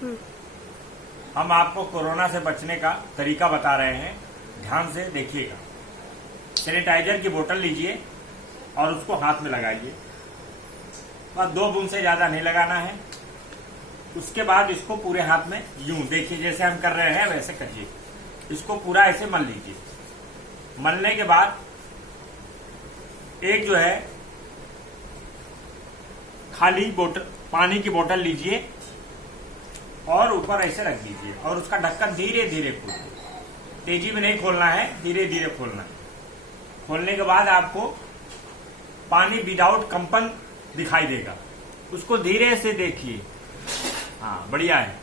हम आपको कोरोना से बचने का तरीका बता रहे हैं, ध्यान से देखिएगा। सैनिटाइजर की बोतल लीजिए और उसको हाथ में लगाइए। बस 2 बूंद से ज्यादा नहीं लगाना है। उसके बाद इसको पूरे हाथ में यूं देखिए, जैसे हम कर रहे हैं वैसे करिए। इसको पूरा ऐसे मल लीजिए। मलने के बाद एक जो है खाली बोतल, पानी की बोतल लीजिए और ऊपर ऐसे रख दीजिए और उसका ढक्कन धीरे धीरे खोलिए। तेजी में नहीं खोलना है, धीरे धीरे खोलना है। खोलने के बाद आपको पानी विदाउट कंपन दिखाई देगा, उसको धीरे से देखिए। हाँ, बढ़िया है।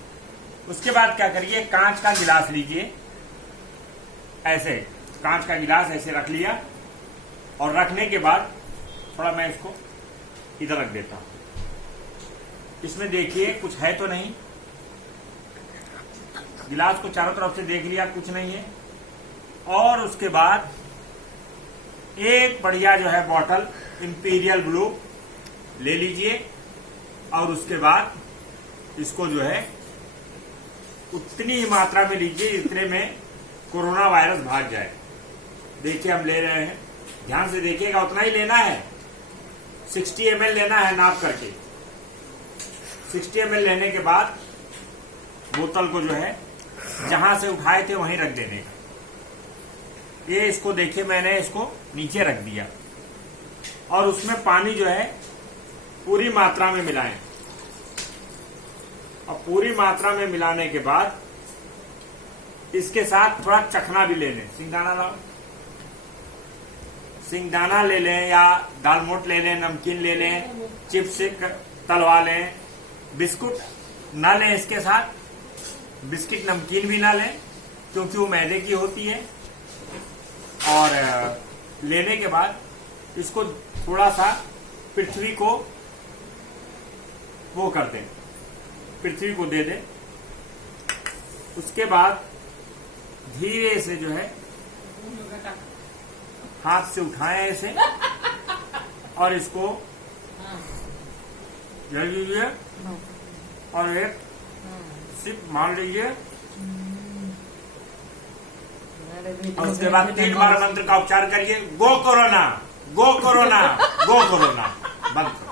उसके बाद क्या करिए, कांच का गिलास लीजिए। ऐसे कांच का गिलास ऐसे रख लिया और रखने के बाद थोड़ा मैं इसको इधर रख देता हूं। इसमें देखिए कुछ है तो नहीं। गिलास को चारों तरफ से देख लिया, कुछ नहीं है। और उसके बाद एक बढ़िया जो है बॉटल इंपीरियल ब्लू ले लीजिए और उसके बाद इसको जो है उतनी ही मात्रा में लीजिए जितने में कोरोना वायरस भाग जाए। देखिए हम ले रहे हैं, ध्यान से देखिएगा, उतना ही लेना है। 60 ml लेना है नाप करके। 60 ml लेने के बाद बोतल को जो है जहां से उठाए थे वहीं रख देने का। ये इसको देखिए, मैंने इसको नीचे रख दिया और उसमें पानी जो है पूरी मात्रा में मिलाएं। और पूरी मात्रा में मिलाने के बाद इसके साथ थोड़ा चखना भी ले लें। सिंगदाना लाओ, सिंगदाना ले लें या दालमोट ले लें, नमकीन ले लें, चिप्स तलवा लें। बिस्कुट ना लें इसके साथ, बिस्किट नमकीन भी ना लें क्योंकि वो मैदे की होती है। और लेने के बाद इसको थोड़ा सा पृथ्वी को वो कर दें, पृथ्वी को दे दें। उसके बाद धीरे से जो है हाथ से उठाएं ऐसे और इसको ले लीजिए और एक सिप मार लीजिए। और उसके बाद 3 बार मंत्र का उच्चार करिए, गो कोरोना, गो कोरोना, गो कोरोना। बंद करो।